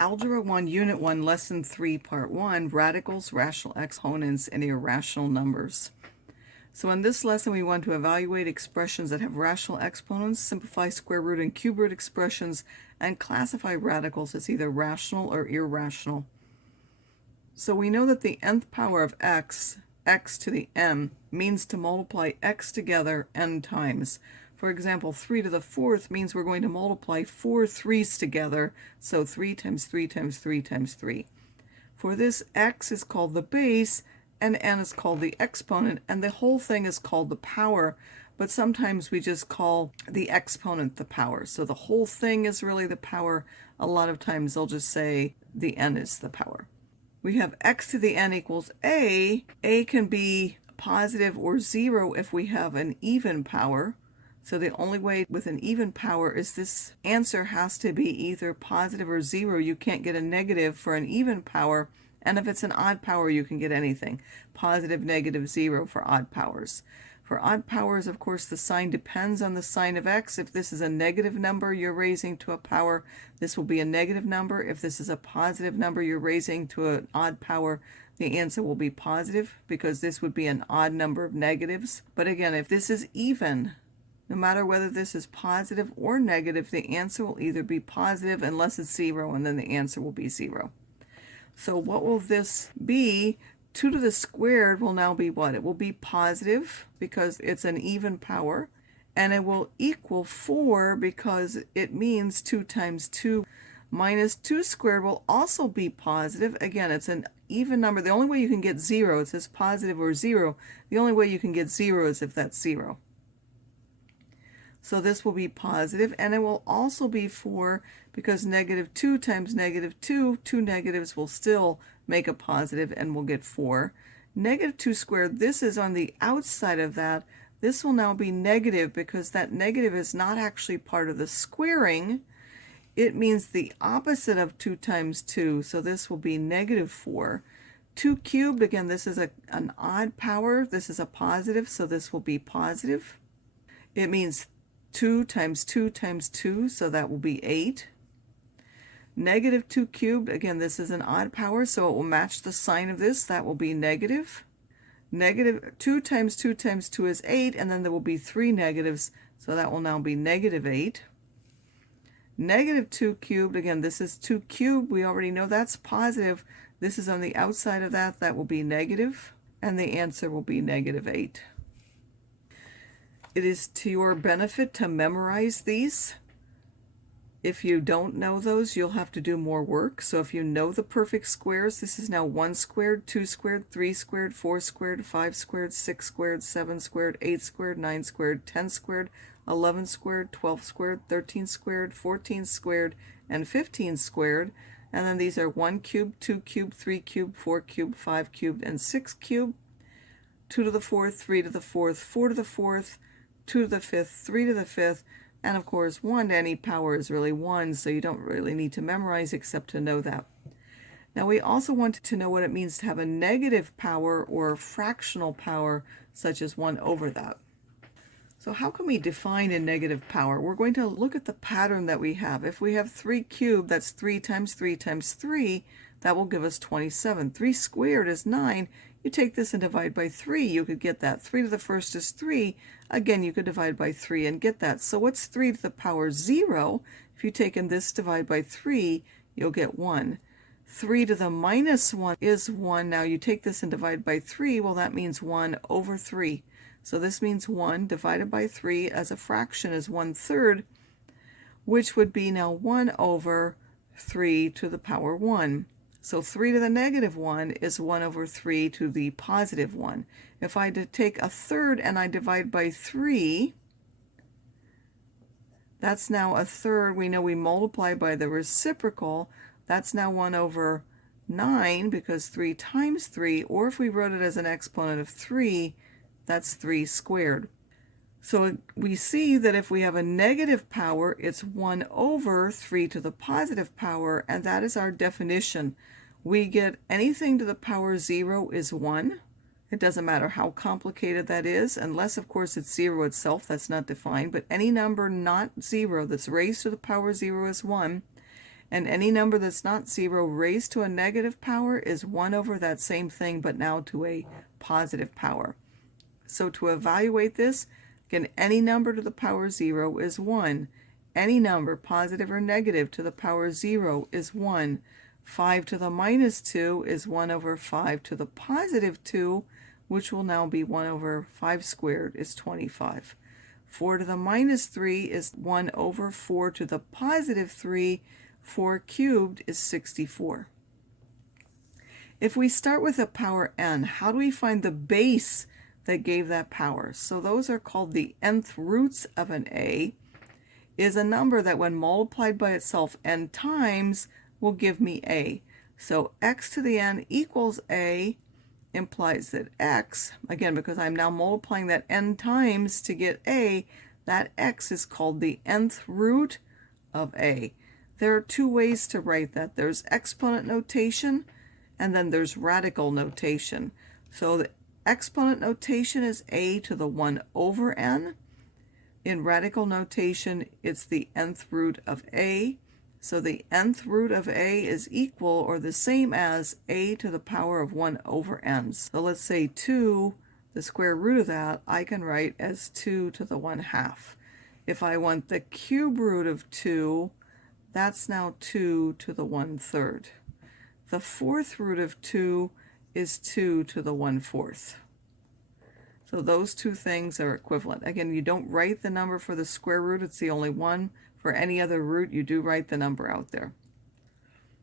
Algebra 1, Unit 1, Lesson 3, Part 1, Radicals, Rational Exponents, and Irrational Numbers. So in this lesson, we want to evaluate expressions that have rational exponents, simplify square root and cube root expressions, and classify radicals as either rational or irrational. So we know that the nth power of x, x to the n, means to multiply x together n times. For example, 3 to the 4th means we're going to multiply 4 3's together, so 3 times 3 times 3 times 3. For this, x is called the base, and n is called the exponent, and the whole thing is called the power, but sometimes we just call the exponent the power. So the whole thing is really the power. A lot of times they'll just say the n is the power. We have x to the n equals a. A can be positive or 0 if we have an even power. So the only way with an even power is this answer has to be either positive or 0. You can't get a negative for an even power. And if it's an odd power, you can get anything. Positive, negative, 0 for odd powers. For odd powers, of course, the sign depends on the sign of x. If this is a negative number you're raising to a power, this will be a negative number. If this is a positive number you're raising to an odd power, the answer will be positive because this would be an odd number of negatives. But again, if this is even, no matter whether this is positive or negative, the answer will either be positive unless it's 0, and then the answer will be 0. So what will this be? 2 to the squared will now be what? It will be positive because it's an even power, and it will equal 4 because it means 2 times 2. Minus 2 squared will also be positive. Again, it's an even number. The only way you can get 0, it says positive or 0. The only way you can get 0 is if that's 0. So this will be positive, and it will also be 4 because negative 2 times negative 2, two negatives will still make a positive, and we'll get 4. Negative 2 squared, this is on the outside of that. This will now be negative because that negative is not actually part of the squaring. It means the opposite of 2 times 2, so this will be negative 4. 2 cubed, again, this is an odd power. This is a positive, so this will be positive. It means 2 times 2 times 2, so that will be 8. Negative 2 cubed, again, this is an odd power, so it will match the sign of this. That will be negative. Negative 2 times 2 times 2 is 8, and then there will be 3 negatives, so that will now be negative 8. Negative 2 cubed, again, this is 2 cubed. We already know that's positive. This is on the outside of that. That will be negative, and the answer will be negative 8. It is to your benefit to memorize these. If you don't know those, you'll have to do more work. So if you know the perfect squares, this is now 1 squared, 2 squared, 3 squared, 4 squared, 5 squared, 6 squared, 7 squared, 8 squared, 9 squared, 10 squared, 11 squared, 12 squared, 13 squared, 14 squared, and 15 squared. And then these are 1 cubed, 2 cubed, 3 cubed, 4 cubed, 5 cubed, and 6 cubed. 2 to the 4th, 3 to the 4th, 4 to the 4th, 2 to the 5th, 3 to the 5th, and of course 1 to any power is really 1, so you don't really need to memorize except to know that. Now we also want to know what it means to have a negative power or a fractional power, such as 1 over that. So how can we define a negative power? We're going to look at the pattern that we have. If we have 3 cubed, that's 3 times 3 times 3, that will give us 27. 3 squared is 9. You take this and divide by 3, you could get that. 3 to the 1st is 3. Again, you could divide by 3 and get that. So what's 3 to the power 0? If you take in this divide by 3, you'll get 1. 3 to the minus 1 is 1. Now you take this and divide by 3, well, that means 1 over 3. So this means 1 divided by 3 as a fraction is 1/3, which would be now 1 over 3 to the power 1. So 3 to the negative 1 is 1 over 3 to the positive 1. If I take a third and I divide by 3, that's now a third. We know we multiply by the reciprocal. That's now 1 over 9 because 3 times 3, or if we wrote it as an exponent of 3, that's 3 squared. So we see that if we have a negative power, it's 1 over 3 to the positive power, and that is our definition. We get anything to the power 0 is 1. It doesn't matter how complicated that is, unless, of course, it's 0 itself. That's not defined. But any number not 0 that's raised to the power 0 is 1. And any number that's not 0 raised to a negative power is 1 over that same thing, but now to a positive power. So to evaluate this, again, any number to the power 0 is 1. Any number, positive or negative, to the power 0 is 1. 5 to the minus 2 is 1 over 5 to the positive 2, which will now be 1 over 5 squared is 25. 4 to the minus 3 is 1 over 4 to the positive 3. 4 cubed is 64. If we start with a power n, how do we find the base that gave that power? So those are called the nth roots of an a, is a number that when multiplied by itself n times will give me a. So x to the n equals a implies that x, again because I'm now multiplying that n times to get a, that x is called the nth root of a. There are two ways to write that. There's exponent notation and then there's radical notation. So the exponent notation is a to the 1 over n. In radical notation, it's the nth root of a. So the nth root of a is equal or the same as a to the power of 1 over n. So let's say 2, the square root of that, I can write as 2 to the 1/2. If I want the cube root of 2, that's now 2 to the 1/3. The fourth root of 2 is 2 to the 1/4. So those two things are equivalent. Again, you don't write the number for the square root, it's the only one. For any other root, you do write the number out there.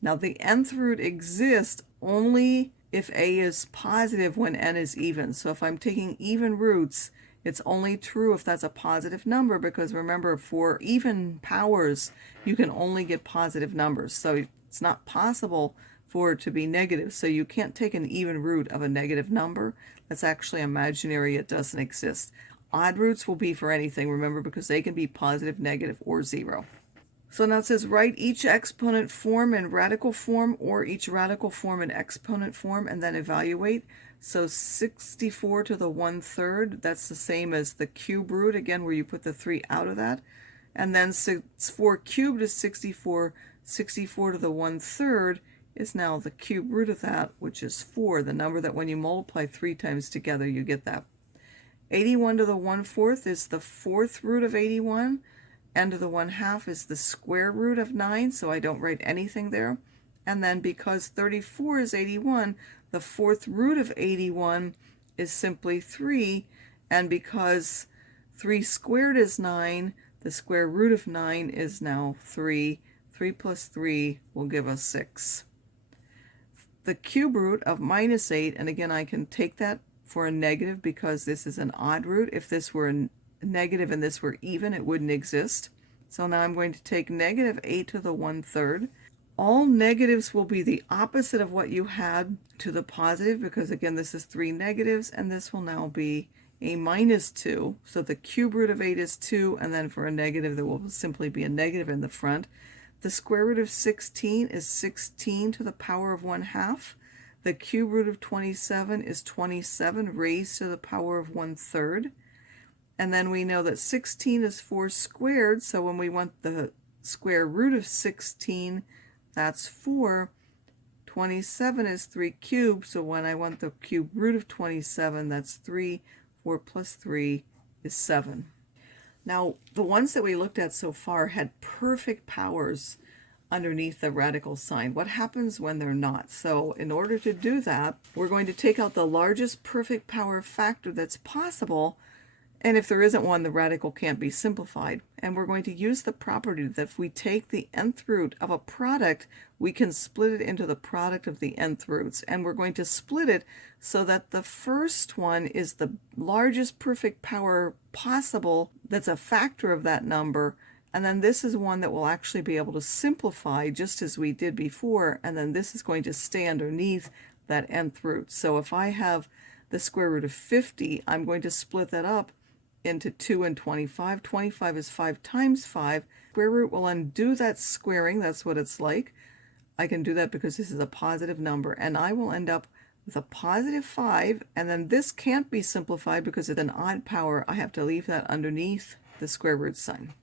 Now the nth root exists only if a is positive when n is even. So if I'm taking even roots, it's only true if that's a positive number, because remember, for even powers, you can only get positive numbers. So it's not possible for it to be negative. So you can't take an even root of a negative number. That's actually imaginary. It doesn't exist. Odd roots will be for anything, remember, because they can be positive, negative, or 0. So now it says write each exponent form in radical form or each radical form in exponent form and then evaluate. So 64 to the 1/3, that's the same as the cube root, again, where you put the 3 out of that. And then 4 cubed is 64. 64 to the 1/3 is now the cube root of that, which is 4, the number that when you multiply 3 times together, you get that. 81 to the 1/4 is the fourth root of 81. N to the 1/2 is the square root of 9, so I don't write anything there. And then because 34 is 81, the fourth root of 81 is simply 3. And because 3 squared is 9, the square root of 9 is now 3. 3 plus 3 will give us 6. The cube root of minus 8, and again I can take that for a negative because this is an odd root. If this were a negative and this were even, it wouldn't exist. So now I'm going to take negative 8 to the 1/3. All negatives will be the opposite of what you had to the positive, because again this is 3 negatives, and this will now be a minus 2. So the cube root of 8 is 2, and then for a negative there will simply be a negative in the front. The square root of 16 is 16 to the power of 1/2. The cube root of 27 is 27 raised to the power of 1/3. And then we know that 16 is 4 squared, so when we want the square root of 16, that's 4. 27 is 3 cubed, so when I want the cube root of 27, that's 3. 4 plus 3 is 7. Now, the ones that we looked at so far had perfect powers underneath the radical sign. What happens when they're not? So in order to do that, we're going to take out the largest perfect power factor that's possible, and if there isn't one, the radical can't be simplified. And we're going to use the property that if we take the nth root of a product, we can split it into the product of the nth roots. And we're going to split it so that the first one is the largest perfect power possible that's a factor of that number. And then this is one that we'll actually be able to simplify just as we did before. And then this is going to stay underneath that nth root. So if I have the square root of 50, I'm going to split that up into 2 and 25. 25 is 5 times 5. Square root will undo that squaring. That's what it's like. I can do that because this is a positive number. And I will end up with a positive 5. And then this can't be simplified because it's an odd power. I have to leave that underneath the square root sign.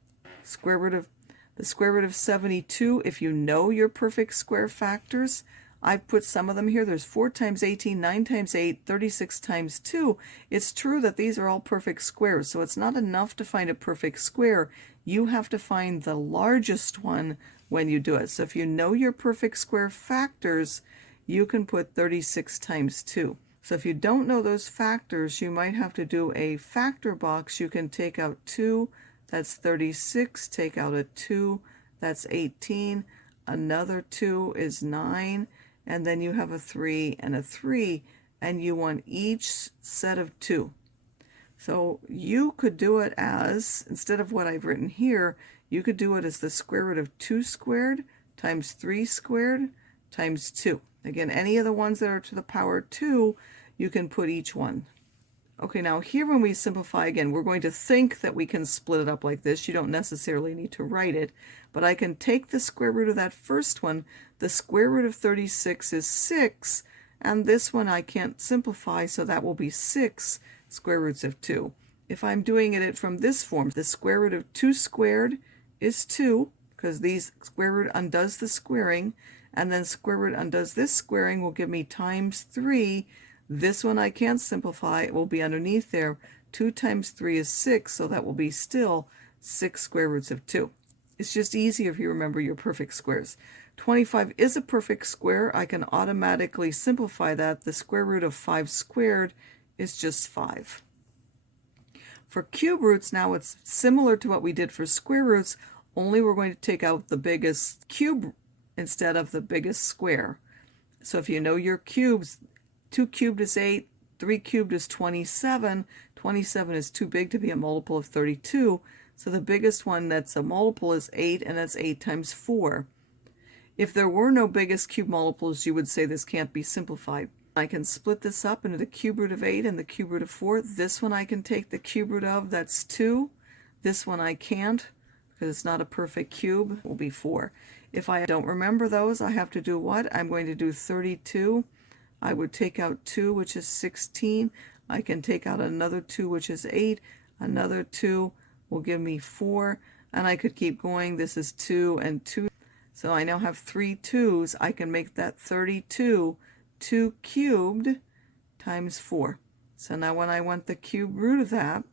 Square root of The square root of 72, if you know your perfect square factors, I've put some of them here. There's 4 times 18, 9 times 8, 36 times 2. It's true that these are all perfect squares, so it's not enough to find a perfect square. You have to find the largest one when you do it. So if you know your perfect square factors, you can put 36 times 2. So if you don't know those factors, you might have to do a factor box. You can take out 2, that's 36, take out a 2, that's 18, another 2 is 9, and then you have a 3 and a 3, and you want each set of 2. So you could do it as, instead of what I've written here, you could do it as the square root of 2 squared times 3 squared times 2. Again, any of the ones that are to the power 2, you can put each one. Okay, now here when we simplify again, we're going to think that we can split it up like this. You don't necessarily need to write it, but I can take the square root of that first one. The square root of 36 is 6, and this one I can't simplify, so that will be 6 square roots of 2. If I'm doing it from this form, the square root of 2 squared is 2, because these square root undoes the squaring, and then square root undoes this squaring will give me times 3. This one I can't simplify. It will be underneath there. 2 times 3 is 6, so that will be still 6 square roots of 2. It's just easier if you remember your perfect squares. 25 is a perfect square. I can automatically simplify that. The square root of 5 squared is just 5. For cube roots, now it's similar to what we did for square roots, only we're going to take out the biggest cube instead of the biggest square. So if you know your cubes, 2 cubed is 8, 3 cubed is 27. 27 is too big to be a multiple of 32. So the biggest one that's a multiple is 8, and that's 8 times 4. If there were no biggest cube multiples, you would say this can't be simplified. I can split this up into the cube root of 8 and the cube root of 4. This one I can take the cube root of, that's 2. This one I can't, because it's not a perfect cube, it will be 4. If I don't remember those, I have to do what? I'm going to do 32. I would take out 2, which is 16. I can take out another 2, which is 8. Another 2 will give me 4. And I could keep going. This is 2 and 2. So I now have 3 2's. I can make that 32. 2 cubed times 4. So now when I want the cube root of that,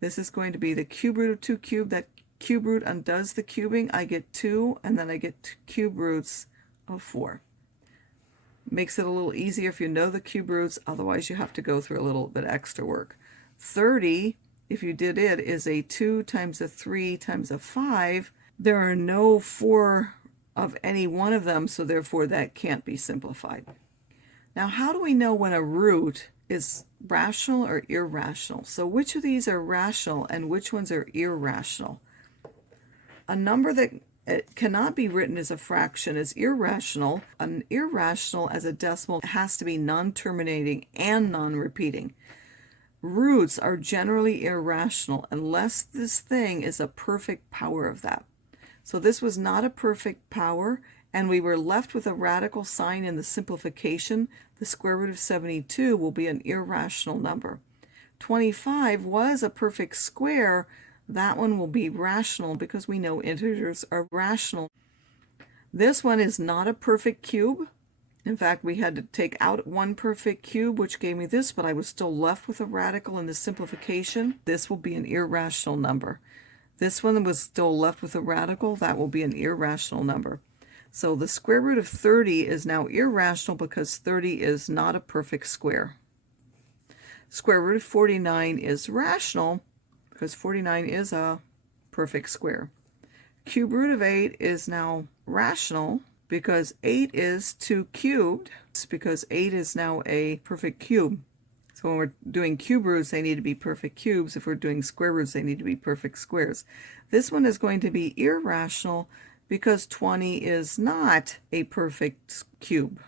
this is going to be the cube root of 2 cubed. That cube root undoes the cubing. I get 2, and then I get cube roots of 4. Makes it a little easier if you know the cube roots, otherwise you have to go through a little bit extra work. 30, if you did it, is a 2 times a 3 times a 5. There are no 4 of any one of them, so therefore that can't be simplified. Now, how do we know when a root is rational or irrational? So which of these are rational and which ones are irrational? A number that it cannot be written as a fraction is irrational. An irrational as a decimal has to be non-terminating and non-repeating. Roots are generally irrational unless this thing is a perfect power of that. So this was not a perfect power, and we were left with a radical sign in the simplification. The square root of 72 will be an irrational number. 25 was a perfect square. That one will be rational because we know integers are rational. This one is not a perfect cube. In fact, we had to take out one perfect cube, which gave me this, but I was still left with a radical in the simplification. This will be an irrational number. This one was still left with a radical. That will be an irrational number. So the square root of 30 is now irrational because 30 is not a perfect square. Square root of 49 is rational because 49 is a perfect square. Cube root of 8 is now rational because 8 is 2 cubed, because 8 is now a perfect cube. So when we're doing cube roots, they need to be perfect cubes. If we're doing square roots, they need to be perfect squares. This one is going to be irrational because 20 is not a perfect cube.